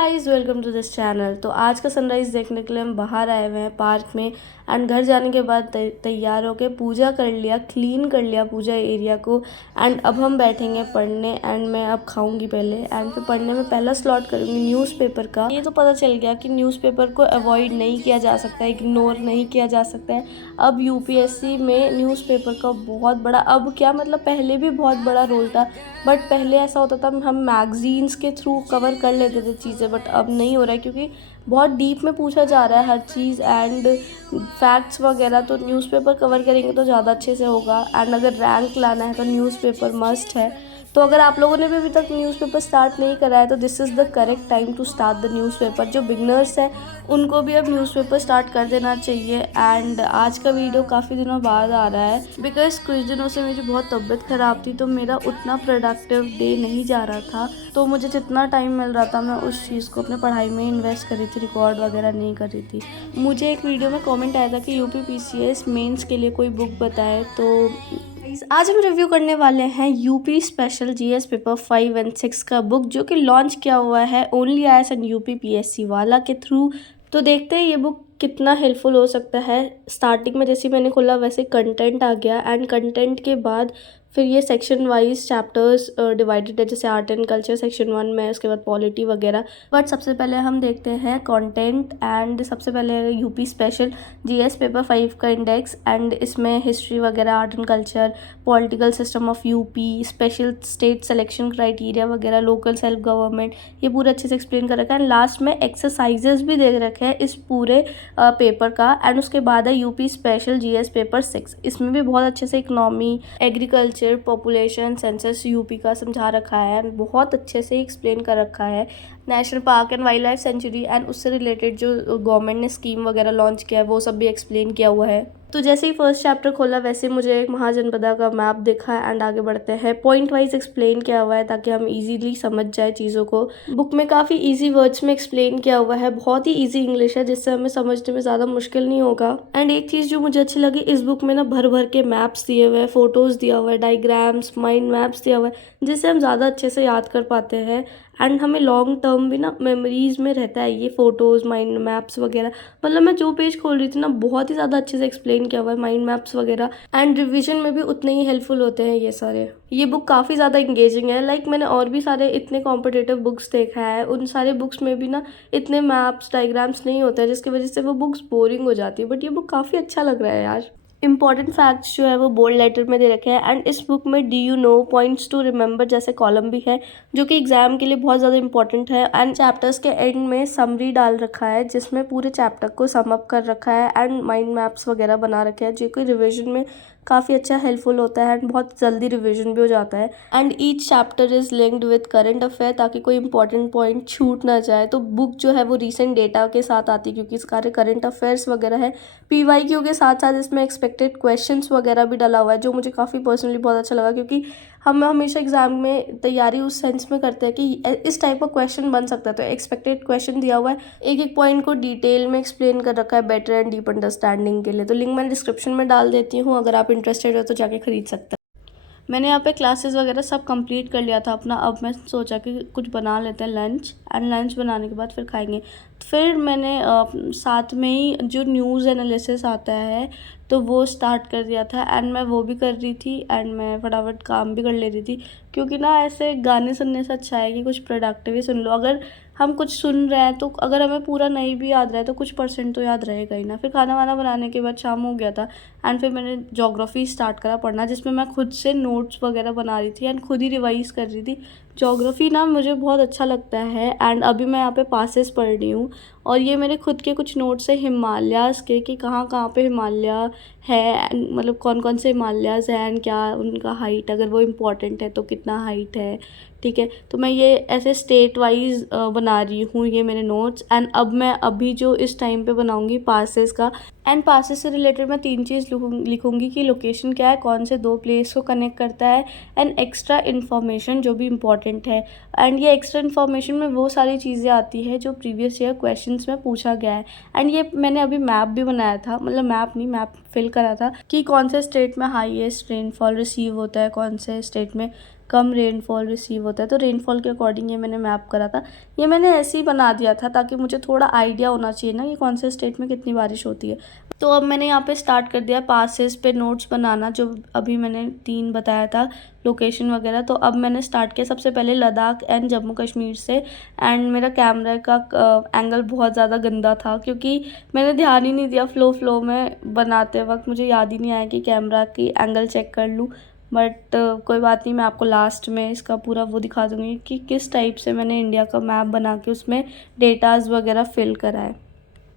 Guys, welcome to this channel. तो आज का सनराइज़ देखने के लिए हम बाहर आए हुए हैं पार्क में। एंड घर जाने के बाद तैयार होके पूजा कर लिया, क्लीन कर लिया पूजा एरिया को। एंड अब हम बैठेंगे पढ़ने। एंड मैं अब खाऊंगी पहले, एंड फिर पढ़ने में पहला स्लॉट करूंगी न्यूज़पेपर का। ये तो पता चल गया कि न्यूज़पेपर को अवॉइड नहीं किया जा सकता, इग्नोर नहीं किया जा सकता है। अब यूपीएससी में न्यूज़पेपर का बहुत बड़ा, अब क्या मतलब पहले भी बहुत बड़ा रोल था, बट पहले ऐसा होता था हम मैगजीन्स के थ्रू कवर कर लेते थे चीज़ें, बट अब नहीं हो रहा है क्योंकि बहुत डीप में पूछा जा रहा है हर चीज़ एंड फैक्ट्स वगैरह। तो न्यूज़पेपर कवर करेंगे तो ज़्यादा अच्छे से होगा। एंड अगर रैंक लाना है तो न्यूज़पेपर मस्ट है। तो अगर आप लोगों ने भी अभी तक न्यूज़पेपर स्टार्ट नहीं करा है तो this is the correct time to start the newspaper. जो बिगनर्स हैं उनको भी अब न्यूज़पेपर स्टार्ट कर देना चाहिए। एंड आज का वीडियो काफ़ी दिनों बाद आ रहा है बिकॉज कुछ दिनों से मेरी बहुत तबीयत ख़राब थी, तो मेरा उतना प्रोडक्टिव डे नहीं जा रहा था। तो मुझे जितना टाइम मिल रहा था मैं उस चीज़ को अपने पढ़ाई में इन्वेस्ट कर रही थी, रिकॉर्ड वगैरह नहीं कर रही थी। मुझे एक वीडियो में कमेंट आया था कि यूपीपीसीएस मेंस के लिए कोई बुक बताए। तो आज हम रिव्यू करने वाले हैं UP special GS paper 5 and 6 का बुक, जो कि लॉन्च किया हुआ है ओनली आईएएस एंड यूपीपीएससी वाला के थ्रू। तो देखते हैं ये बुक कितना हेल्पफुल हो सकता है। स्टार्टिंग में जैसे मैंने खोला वैसे कंटेंट आ गया, एंड कंटेंट के बाद फिर ये सेक्शन वाइज चैप्टर्स डिवाइडेड है, जैसे आर्ट एंड कल्चर सेक्शन 1 में, उसके बाद पॉलिटी वगैरह। बट सबसे पहले हम देखते हैं कंटेंट। एंड सबसे पहले यूपी स्पेशल जीएस पेपर 5 का इंडेक्स। एंड इसमें हिस्ट्री वगैरह, art and culture, political system of UP, special state selection criteria वगैरह, लोकल सेल्फ गवर्नमेंट, ये पूरा अच्छे से एक्सप्लेन कर रखा है। एंड लास्ट में एक्सरसाइजेस भी दे रखे हैं इस पूरे पेपर का। एंड उसके बाद है यूपी स्पेशल जीएस पेपर 6। इसमें भी बहुत अच्छे से economy, agriculture, population, census UP का समझा रखा है एंड बहुत अच्छे से एक्सप्लेन कर रखा है। National park and wild life sanctuary and उससे रिलेटेड जो गवर्नमेंट ने स्कीम वगैरह लॉन्च किया है वो सब भी एक्सप्लेन किया हुआ है। तो जैसे ही फर्स्ट चैप्टर खोला वैसे मुझे एक महाजनपदा का मैप दिखा। एंड आगे बढ़ते हैं, पॉइंट वाइज एक्सप्लेन किया हुआ है ताकि हम इजीली समझ जाए चीज़ों को। बुक में काफ़ी इजी वर्ड्स में एक्सप्लेन किया हुआ है, बहुत ही इजी इंग्लिश है जिससे हमें समझने में ज़्यादा मुश्किल नहीं होगा। एंड एक चीज़ जो मुझे अच्छी लगी, इस बुक में ना भर भर के मैप्स दिए हुए हैं, फोटोज़ दिया हुआ है, डायग्राम्स, माइंड मैप्स दिया हुआ है, जिससे हम ज़्यादा अच्छे से याद कर पाते हैं। एंड हमें लॉन्ग टर्म भी ना मेमोरीज में रहता है ये फ़ोटोज़, माइंड मैप्स वगैरह। मतलब मैं जो पेज खोल रही थी ना बहुत ही ज़्यादा अच्छे से एक्सप्लेन किया हुआ है माइंड मैप्स वगैरह। एंड रिवीजन में भी उतने ही हेल्पफुल होते हैं ये सारे। ये बुक काफ़ी ज़्यादा इंगेजिंग है। लाइक मैंने और भी सारे इतने कॉम्पिटिटिव बुक्स देखा है, उन सारे बुक्स में भी ना इतने मैप्स, डायग्राम्स नहीं होते हैं, जिसकी वजह से वो बुक्स बोरिंग हो जाती है। बट ये बुक काफ़ी अच्छा लग रहा है यार। इंपॉर्टेंट फैक्ट्स जो है वो बोल्ड लेटर में दे रखे हैं। एंड इस बुक में डी you know, points to remember जैसे कॉलम भी है, जो कि एग्जाम के लिए बहुत ज़्यादा इंपॉर्टेंट है। एंड चैप्टर्स के एंड में समरी डाल रखा है जिसमें पूरे चैप्टर को सम अप कर रखा है एंड माइंड मैप्स वगैरह बना रखे हैं, जो कि रिविजन में काफ़ी अच्छा हेल्पफुल होता है एंड बहुत जल्दी रिविजन भी हो जाता है। And each chapter is linked with current affair ताकि कोई इंपॉर्टेंट पॉइंट छूट ना जाए। तो बुक जो है वो रिसेंट डेटा के साथ आती है क्योंकि इस सारे करंट अफेयर्स वगैरह है। पीवाईक्यू के साथ साथ इसमें एक्सपेक्टेड क्वेश्चंस वगैरह भी डाला हुआ है, जो मुझे काफ़ी पर्सनली बहुत अच्छा लगा क्योंकि हम हमेशा एग्जाम में तैयारी उस सेंस में करते हैं कि इस टाइप का क्वेश्चन बन सकता है। तो एक्सपेक्टेड क्वेश्चन दिया हुआ है, एक एक पॉइंट को डिटेल में एक्सप्लेन कर रखा है बेटर एंड डीप अंडरस्टैंडिंग के लिए। तो लिंक मैं डिस्क्रिप्शन में डाल देती हूँ, अगर आप इंटरेस्टेड हो तो जाके खरीद सकते हैं। मैंने यहाँ पे क्लासेस वगैरह सब कंप्लीट कर लिया था अपना। अब मैं सोचा कि कुछ बना लेते हैं लंच, एंड लंच बनाने के बाद फिर खाएंगे। फिर मैंने साथ में ही जो न्यूज़ एनालिसिस आता है तो वो स्टार्ट कर दिया था। एंड मैं वो भी कर रही थी एंड मैं फटाफट काम भी कर ले रही थी क्योंकि ना ऐसे गाने सुनने से अच्छा है कि कुछ प्रोडक्टिव ही सुन लो। अगर हम कुछ सुन रहे हैं तो अगर हमें पूरा नहीं भी याद रहा है तो कुछ परसेंट तो याद रहेगा ही ना। फिर खाना वाना बनाने के बाद शाम हो गया था एंड फिर मैंने ज्योग्राफी स्टार्ट करा पढ़ना, जिसमें मैं खुद से नोट्स वगैरह बना रही थी एंड खुद ही रिवाइज़ कर रही थी। ज्योग्राफी ना मुझे बहुत अच्छा लगता है। एंड अभी मैं यहाँ पे पासेस पढ़ रही हूँ और ये मेरे खुद के कुछ नोट्स है हिमालयाज़ के, कि कहाँ कहाँ पे हिमालय है, मतलब कौन कौन से हिमालयाज़ हैं एंड क्या उनका हाइट, अगर वो इम्पॉर्टेंट है तो कितना हाइट है। ठीक है, तो मैं ये ऐसे स्टेट वाइज बना रही हूँ ये मेरे नोट्स। एंड अब मैं अभी जो इस टाइम पे बनाऊँगी पासेस का। एंड पासेस से रिलेटेड मैं 3 चीज़ लिखूँगी कि लोकेशन क्या है, कौन से 2 प्लेस को कनेक्ट करता है, एंड एक्स्ट्रा इन्फॉर्मेशन जो भी इम्पॉर्टेंट है। एंड ये एक्स्ट्रा इन्फॉर्मेशन में वो सारी चीज़ें आती है जो प्रीवियस ईयर क्वेश्चंस में पूछा गया है। एंड ये मैंने अभी मैप भी बनाया था, मतलब मैप नहीं, मैप फिल करा था कि कौन से स्टेट में हाईएस्ट रेनफॉल रिसीव होता है, कौन से स्टेट में कम रेनफॉल रिसीव होता है, तो रेनफॉल के अकॉर्डिंग ये मैंने मैप करा था। ये मैंने ऐसे ही बना दिया था ताकि मुझे थोड़ा आइडिया होना चाहिए ना कि कौन से स्टेट में कितनी बारिश होती है। तो अब मैंने यहाँ पे स्टार्ट कर दिया पासेस पे नोट्स बनाना, जो अभी मैंने 3 बताया था लोकेशन वगैरह। तो अब मैंने स्टार्ट किया सबसे पहले लद्दाख एंड जम्मू कश्मीर से। एंड मेरा कैमरा का एंगल बहुत ज़्यादा गंदा था क्योंकि मैंने ध्यान ही नहीं दिया फ्लो में बनाते वक्त, मुझे याद ही नहीं आया कि कैमरा की एंगल चेक कर लूँ। बट कोई बात नहीं, मैं आपको लास्ट में इसका पूरा वो दिखा दूँगी कि किस टाइप से मैंने इंडिया का मैप बना के उसमें डेटाज़ वगैरह फिल करा है।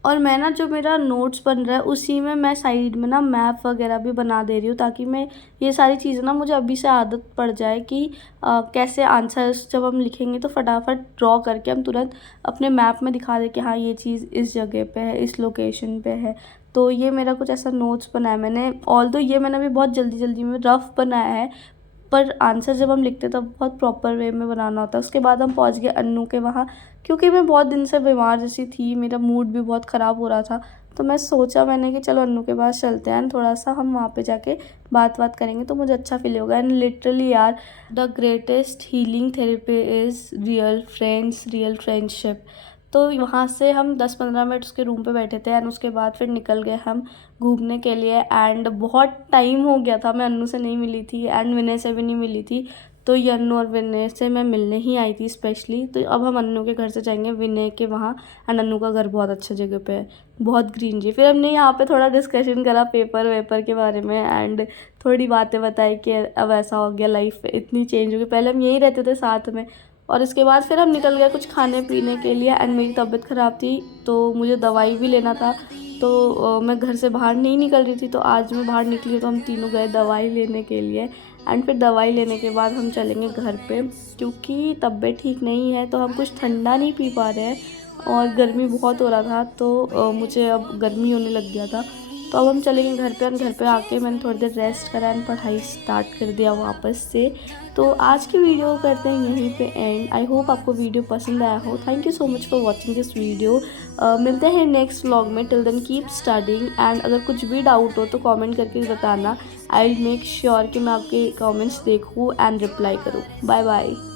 और मैं ना जो मेरा नोट्स बन रहा है उसी में मैं साइड में ना मैप वगैरह भी बना दे रही हूँ, ताकि मैं ये सारी चीज़ें ना मुझे अभी से आदत पड़ जाए कि कैसे आंसर्स जब हम लिखेंगे तो फटाफट ड्रॉ करके हम तुरंत अपने मैप में दिखा दें कि हाँ ये चीज़ इस जगह पे है, इस लोकेशन पे है। तो ये मेरा कुछ ऐसा नोट्स बनाया मैंने। ऑल्दो ये मैंने अभी बहुत जल्दी जल्दी में रफ बनाया है, पर आंसर जब हम लिखते हैं तब बहुत प्रॉपर वे में बनाना होता है। उसके बाद हम पहुंच गए अन्नू के वहाँ, क्योंकि मैं बहुत दिन से बीमार जैसी थी, मेरा मूड भी बहुत ख़राब हो रहा था। तो मैं सोचा मैंने कि चलो अन्नू के पास चलते हैं, थोड़ा सा हम वहाँ पे जाके बात करेंगे तो मुझे अच्छा फील होगा। एंड लिटरली यार, the greatest healing therapy is real friends, real friendship. तो वहाँ से हम 10-15 मिनट उसके रूम पे बैठे थे एंड उसके बाद फिर निकल गए हम घूमने के लिए। एंड बहुत टाइम हो गया था, मैं अन्नू से नहीं मिली थी एंड विनय से भी नहीं मिली थी। तो ये अन्नू और विनय से मैं मिलने ही आई थी स्पेशली। तो अब हम अन्नू के घर से जाएंगे विनय के वहाँ। एंड अन्नू का घर बहुत अच्छा जगह पे है, बहुत ग्रीनरी। फिर हमने यहाँ पे थोड़ा डिस्कशन करा पेपर वेपर के बारे में एंड थोड़ी बातें बताई कि अब ऐसा हो गया, लाइफ इतनी चेंज हो गई, पहले हम यहीं रहते थे साथ में। और इसके बाद फिर हम निकल गए कुछ खाने पीने के लिए। एंड मेरी तबीयत ख़राब थी तो मुझे दवाई भी लेना था, तो मैं घर से बाहर नहीं निकल रही थी। तो आज मैं बाहर निकली तो हम तीनों गए दवाई लेने के लिए। एंड फिर दवाई लेने के बाद हम चलेंगे घर पे, क्योंकि तबीयत ठीक नहीं है तो हम कुछ ठंडा नहीं पी पा रहे हैं और गर्मी बहुत हो रहा था। तो मुझे अब गर्मी होने लग गया था। तो अब हम चलेंगे घर पे। और घर पे आके मैंने थोड़ी देर रेस्ट करा एंड पढ़ाई स्टार्ट कर दिया वापस से। तो आज की वीडियो करते हैं यहीं पे एंड। आई होप आपको वीडियो पसंद आया हो। Thank you so much for watching this video. मिलते हैं नेक्स्ट व्लॉग में। Till then keep studying and अगर कुछ भी डाउट हो तो कमेंट करके बताना। आई विल मेक श्योर कि मैं आपके कमेंट्स देखूँ एंड रिप्लाई करूँ। Bye bye.